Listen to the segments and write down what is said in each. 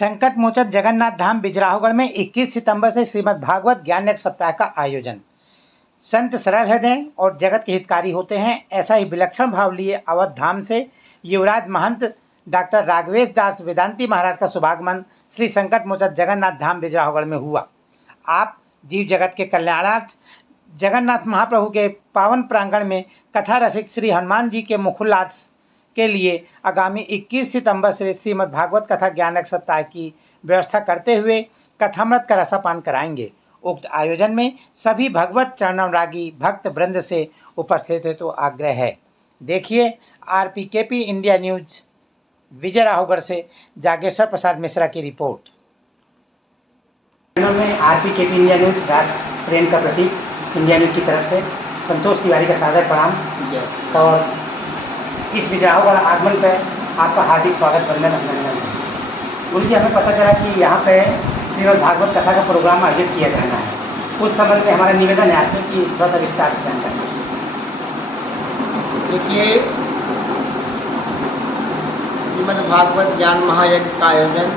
संकट मोचन जगन्नाथ धाम बिजराहोगढ़ में 21 सितंबर से श्रीमद् भागवत ज्ञान यज्ञ सप्ताह का आयोजन। संत सरल हृदय और जगत के हितकारी होते हैं, ऐसा ही विलक्षण भाव लिए अवध धाम से युवराज महंत डॉक्टर राघवेश दास वेदांती महाराज का शुभागमन श्री संकट मोचन जगन्नाथ धाम बिजराहोगढ़ में हुआ। आप जीव जगत के कल्याणार्थ जगन्नाथ महाप्रभु के पावन प्रांगण में कथा रसिक श्री हनुमान जी के मुखोल्लास के लिए आगामी 21 सितंबर से श्रीमद् भागवत कथा ज्ञान यज्ञ सप्ताह की व्यवस्था करते हुए कथामृत का रसापान कराएंगे। उक्त आयोजन में सभी भगवत चरणानुरागी भक्त वृंद से उपस्थित है तो आग्रह है। देखिए RPKP इंडिया न्यूज बिजराहोगढ़ से जागेश्वर प्रसाद मिश्रा की रिपोर्ट। में RPKP इंडिया न्यूज राष्ट्र प्रेम का प्रतीक इंडिया न्यूज की तरफ से संतोष तिवारी का सादर प्रणाम और इस बिजराहोगढ़ आगमन पर आपका हार्दिक स्वागत वंदन अभिनंदन। गुरु जी, हमें पता चला कि यहाँ पे श्रीमद् भागवत कथा का प्रोग्राम आयोजित किया जाना है। उस संबंध में हमारा निवेदन है आपसे कि थोड़ा विस्तार से जानकारी। देखिए, श्रीमद् भागवत ज्ञान महायज्ञ का आयोजन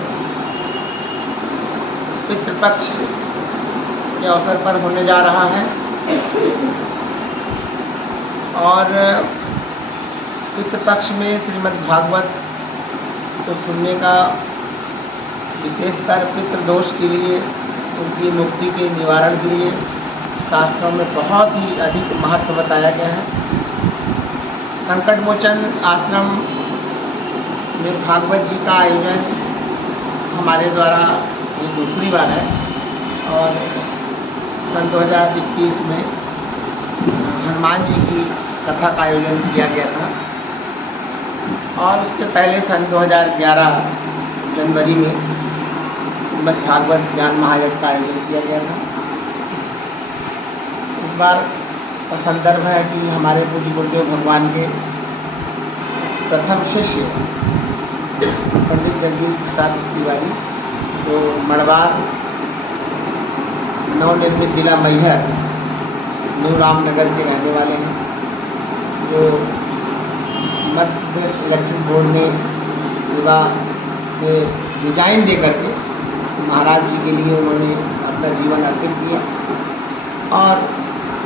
पितृपक्ष के अवसर पर होने जा रहा है और पितृपक्ष में श्रीमद् भागवत को सुनने का विशेषकर पितृदोष के लिए, उनकी मुक्ति के निवारण के लिए शास्त्रों में बहुत ही अधिक महत्व बताया गया है। संकट मोचन आश्रम में भागवत जी का आयोजन हमारे द्वारा ये दूसरी बार है और सन 2021 में हनुमान जी की कथा का आयोजन किया गया था और उसके पहले सन 2011 जनवरी में श्रीमद् भागवत ज्ञान महायज्ञ का आयोजन किया गया था। इस बार का संदर्भ है कि हमारे पूज्य गुरुदेव भगवान के प्रथम शिष्य पंडित जगदीश प्रसाद तिवारी जो मड़वार नवनिर्मित जिला मैहर न्यू रामनगर के रहने वाले हैं, जो मध्य प्रदेश इलेक्ट्रिक बोर्ड में सेवा से डिजाइन दे करके महाराज जी के लिए उन्होंने अपना जीवन अर्पित किया और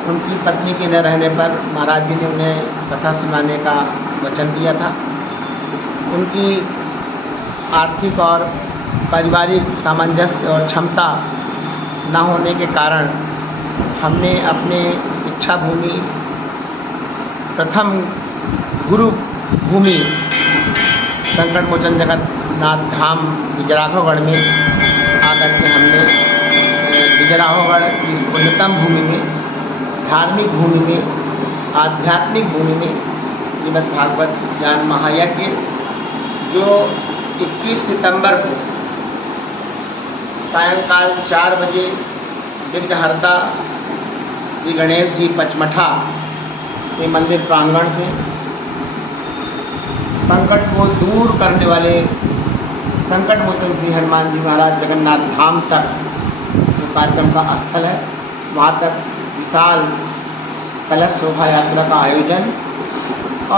उनकी पत्नी के न रहने पर महाराज जी ने उन्हें कथा सुनाने का वचन दिया था। उनकी आर्थिक और पारिवारिक सामंजस्य और क्षमता न होने के कारण हमने अपने शिक्षा भूमि प्रथम गुरु भूमि संकट मोचन जगन्नाथ धाम बिजराहोगढ़ में आकर के हमने बिजराहोगढ़ की इस पुण्यतम भूमि में, धार्मिक भूमि में, आध्यात्मिक भूमि में श्रीमद् भागवत ज्ञान महायज्ञ जो 21 सितंबर को सायंकाल 4 बजे विघ्नहर्ता श्री गणेश जी पचमठा के मंदिर प्रांगण से संकट को दूर करने वाले संकट मोचन श्री हनुमान जी महाराज जगन्नाथ धाम तक जो कार्यक्रम का स्थल है, वहाँ तक विशाल कलश शोभा यात्रा का आयोजन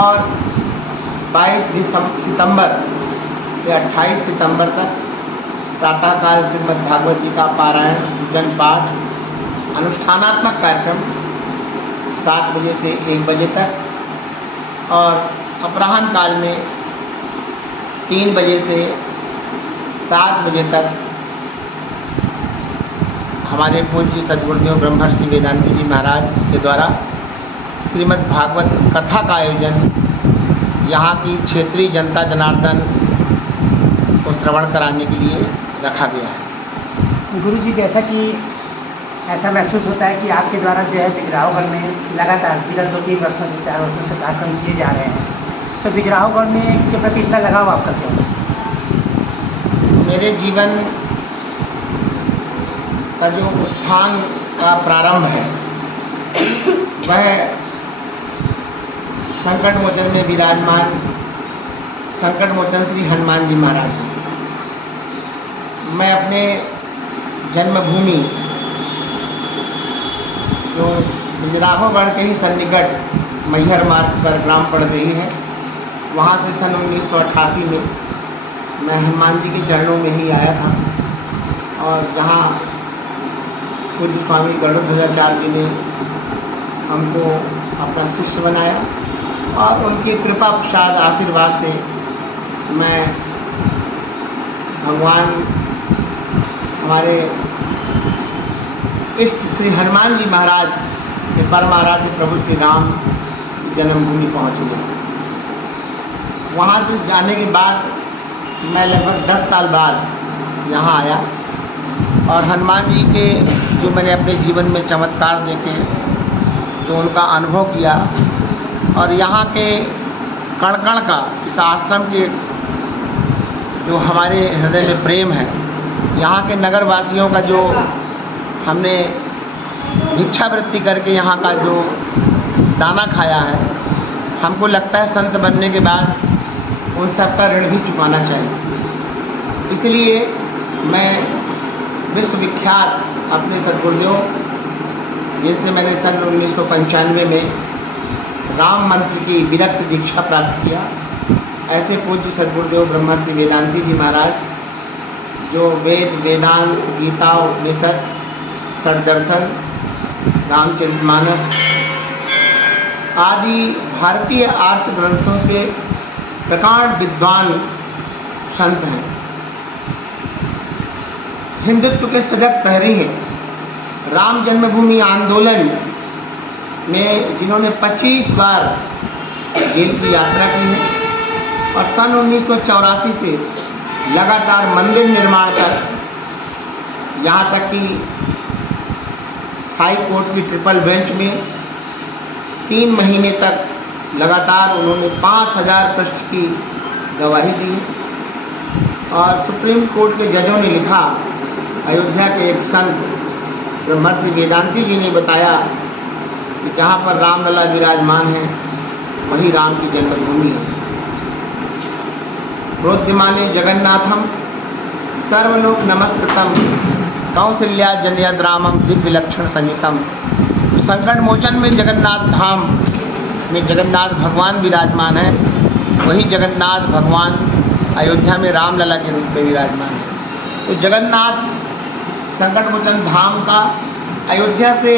और 22 सितंबर से 28 सितंबर तक प्रातःकाल श्रीमद् भागवत जी का पारायण, पूजन पाठ, अनुष्ठानात्मक कार्यक्रम 7 बजे से 1 बजे तक और अपराह्न काल में 3 बजे से 7 बजे तक हमारे पूज्य सद्गुरुदेव ब्रह्मर्षि वेदांती जी महाराज के द्वारा श्रीमद् भागवत कथा का आयोजन यहाँ की क्षेत्रीय जनता जनार्दन को श्रवण कराने के लिए रखा गया है। गुरु जी, जैसा कि ऐसा महसूस होता है कि आपके द्वारा जो है बिजराहोगढ़ में लगातार विगत 2-3 वर्षों से 4 वर्षों से कार्यक्रम किए जा रहे हैं, तो बिजराहोगढ़ में के प्रति इतना लगाव आपका क्यों? मेरे जीवन का जो उत्थान का प्रारंभ है वह संकट मोचन में विराजमान संकट मोचन श्री हनुमान जी महाराज हैं। मैं अपने जन्मभूमि जो बिजराहोगढ़ के ही सन्निकट मैहर मार्ग पर ग्राम पड़ रही है, वहाँ से सन 1988 में मैं हनुमान जी के चरणों में ही आया था और जहाँ पूज्य स्वामी गरुड़ध्वजाचार्य जी ने हमको अपना शिष्य बनाया और उनकी कृपा प्रसाद आशीर्वाद से मैं भगवान हमारे इष्ट श्री हनुमान जी महाराज के परम आराध्य प्रभु श्री राम की जन्मभूमि पहुँच गया। वहाँ से जाने के बाद मैं लगभग 10 साल बाद यहाँ आया और हनुमान जी के जो मैंने अपने जीवन में चमत्कार देखे, जो उनका अनुभव किया और यहाँ के कण कण का, इस आश्रम के जो हमारे हृदय में प्रेम है, यहाँ के नगरवासियों का जो हमने भिक्षावृत्ति करके यहाँ का जो दाना खाया है, हमको लगता है संत बनने के बाद उन सबका ऋण भी चुकाना चाहिए। इसलिए मैं विश्वविख्यात अपने सद्गुरुदेव, जिनसे मैंने सन 1995 में राम मंत्र की विरक्त दीक्षा प्राप्त किया, ऐसे पूज्य सद्गुरुदेव ब्रह्मर्षि वेदांती जी महाराज, जो वेद वेदांत गीता उपनिषद षड्दर्शन रामचरितमानस आदि भारतीय आर्ष ग्रंथों के प्रकांड विद्वान संत हैं, हिंदुत्व के सजग प्रहरी हैं। राम जन्मभूमि आंदोलन में जिन्होंने 25 बार जेल की यात्रा की है और सन 1984 से लगातार मंदिर निर्माण कर, यहाँ तक कि हाई कोर्ट की ट्रिपल बेंच में 3 महीने तक लगातार उन्होंने 5000 पृष्ठ की गवाही दी और सुप्रीम कोर्ट के जजों ने लिखा, अयोध्या के एक संत ब्रह्मर्षि वेदांती जी ने बताया कि जहाँ पर रामलला विराजमान है वही राम की जन्मभूमि है। प्रोद्यमाने जगन्नाथम सर्वलोक नमस्कृतम कौसल्या जनयद रामम दिव्य लक्षण संयुतम। संकट मोचन में जगन्नाथ धाम में जगन्नाथ भगवान विराजमान है, वही जगन्नाथ भगवान अयोध्या में रामलला के रूप में विराजमान है। तो जगन्नाथ संकट मोचन धाम का अयोध्या से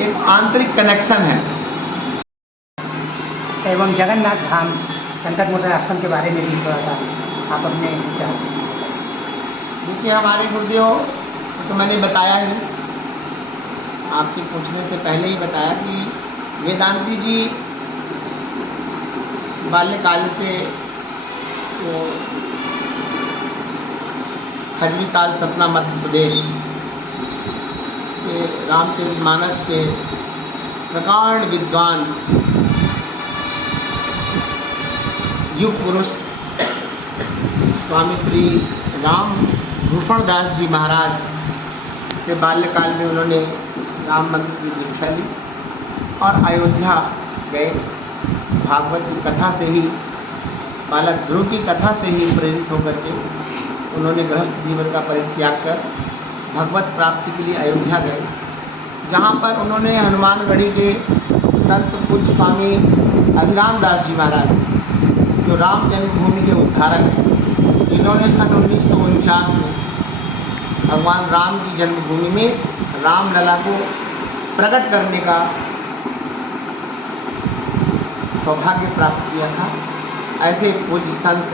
एक आंतरिक कनेक्शन है। एवं जगन्नाथ धाम संकट मोचन आश्रम के बारे में भी थोड़ा सा आप अपने विचार। देखिए, हमारे गुरुदेव तो मैंने बताया ही, आपके पूछने से पहले ही बताया कि वेदांती जी बाल्यकाल से वो खजरीताल सतना मध्य प्रदेश के रामचरितमानस के प्रकांड विद्वान युग पुरुष स्वामी श्री राम भूषण दास जी महाराज से बाल्यकाल में उन्होंने राम मंत्र की दीक्षा ली और अयोध्या गए। भागवत की कथा से ही, बालक ध्रुव की कथा से ही प्रेरित होकर के उन्होंने गृहस्थ जीवन का परित्याग कर भगवत प्राप्ति के लिए अयोध्या गए, जहाँ पर उन्होंने हनुमानगढ़ी के संत पूज्य स्वामी अभिराम दास जी महाराज, जो राम जन्मभूमि के उद्धारक हैं, जिन्होंने सन 1949 में भगवान राम की जन्मभूमि में रामलला को प्रकट करने का सौभाग्य प्राप्त किया था। ऐसे पूज्य संत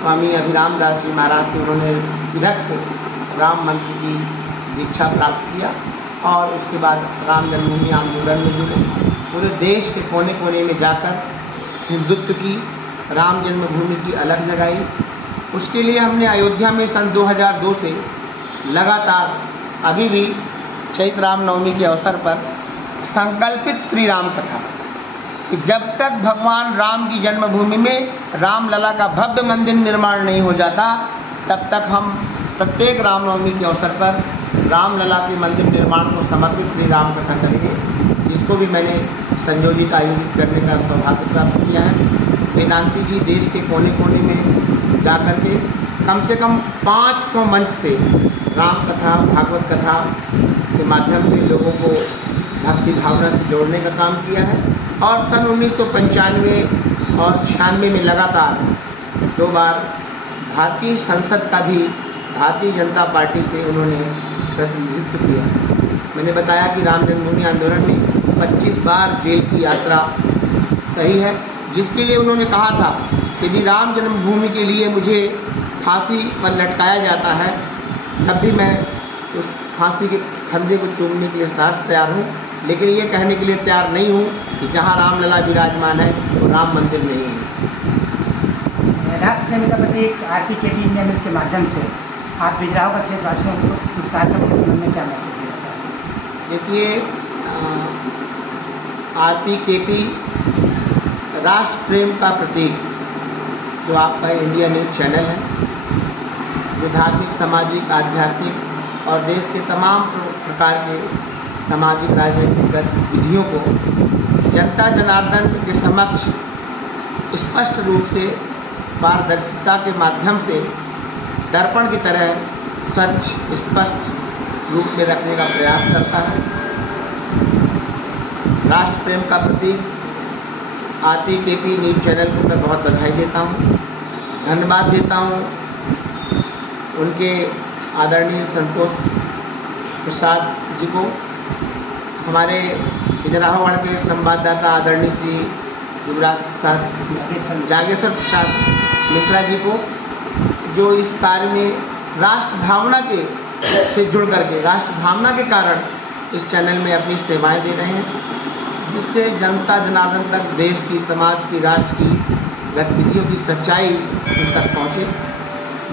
स्वामी अभिराम दास जी महाराज से उन्होंने विरक्त राम मंत्र की दीक्षा प्राप्त किया और उसके बाद राम जन्मभूमि आंदोलन में जुड़े। पूरे देश के कोने कोने में जाकर हिंदुत्व की, राम जन्मभूमि की अलग जगाई। उसके लिए हमने अयोध्या में सन 2002 से लगातार अभी भी चैत्र रामनवमी के अवसर पर संकल्पित श्री राम कथा, कि जब तक भगवान राम की जन्मभूमि में रामलला का भव्य मंदिर निर्माण नहीं हो जाता, तब तक हम प्रत्येक रामनवमी के अवसर पर रामलला के मंदिर निर्माण को समर्पित श्री राम कथा करेंगे, जिसको भी मैंने संयोजित आयोजित करने का सौभाग्य प्राप्त किया है। वेदांती जी देश के कोने कोने में जाकर के कम से कम 500 मंच से राम कथा, भागवत कथा के माध्यम से लोगों को भक्ति भावना से जोड़ने का काम किया है और सन 1995 और 96 में लगातार 2 बार भारतीय संसद का भी भारतीय जनता पार्टी से उन्होंने प्रतिनिधित्व किया। मैंने बताया कि राम जन्मभूमि आंदोलन में 25 बार जेल की यात्रा सही है, जिसके लिए उन्होंने कहा था कि यदि राम जन्मभूमि के लिए मुझे फांसी पर लटकाया जाता है तब भी मैं उस फांसी के फंदे को चूमने के लिए साथ तैयार हूँ, लेकिन ये कहने के लिए तैयार नहीं हूँ कि जहाँ रामलला विराजमान है वो राम मंदिर नहीं है। राष्ट्र प्रेम का प्रतीक RPKP इंडिया न्यूज़ के माध्यम से आप बिजराव का क्षेत्रवासियों को इस कार्यक्रम के संबंध में क्या मैसेज देना चाहते हैं? देखिए, RPKP राष्ट्र प्रेम का प्रतीक जो आपका इंडिया न्यूज़ चैनल है, जो धार्मिक, सामाजिक, आध्यात्मिक और देश के तमाम प्रकार के सामाजिक राजनीतिक गतिविधियों को जनता जनार्दन के समक्ष स्पष्ट रूप से पारदर्शिता के माध्यम से दर्पण की तरह स्वच्छ स्पष्ट रूप में रखने का प्रयास करता है। राष्ट्र प्रेम का प्रतीक RPKP न्यूज़ चैनल को मैं बहुत बधाई देता हूँ, धन्यवाद देता हूँ उनके आदरणीय संतोष प्रसाद जी को, हमारे बिजराहवाड़ के संवाददाता आदरणीय श्री युवराज प्रसाद जागेश्वर प्रसाद मिश्रा जी को, जो इस कार्य में राष्ट्र भावना के से जुड़ करके राष्ट्र भावना के कारण इस चैनल में अपनी सेवाएं दे रहे हैं, जिससे जनता जनार्दन तक देश की, समाज की, राष्ट्र की गतिविधियों की सच्चाई उन तक पहुँचे।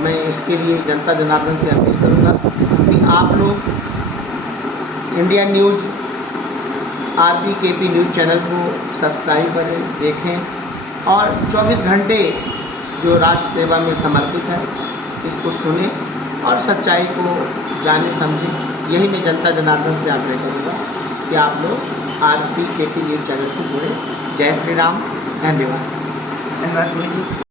मैं इसके लिए जनता जनार्दन से अपील करूँगा कि आप लोग India news RPKP news channel को सब्सक्राइब करें, देखें और 24 घंटे जो राष्ट्र सेवा में समर्पित है इसको सुने और सच्चाई को जाने समझें। यही मैं जनता जनार्दन से आग्रह करूँगा कि आप लोग RPKP न्यूज़ चैनल से जुड़े। जय श्री राम। धन्यवाद। धन्यवाद गुरु जी।